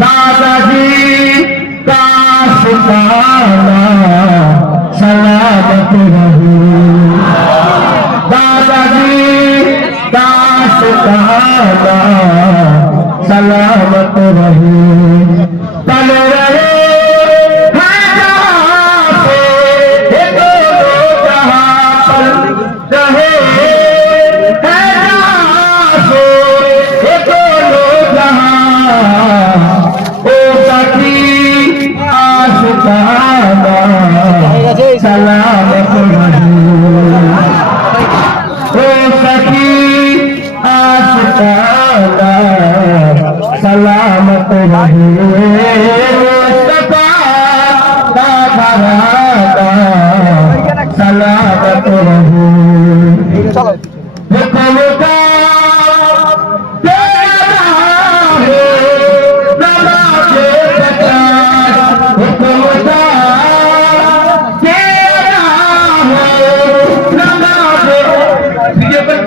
দাদাজি কাশালা সালামত রহু। দাদাজি কাশালা সালামত রহু। सलामत रहे सलामत रहे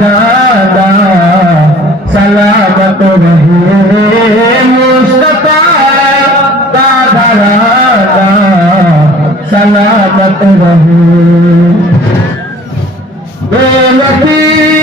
जादा सलामत रहे मुस्तफा दादा राजा सलामत रहे बेनफी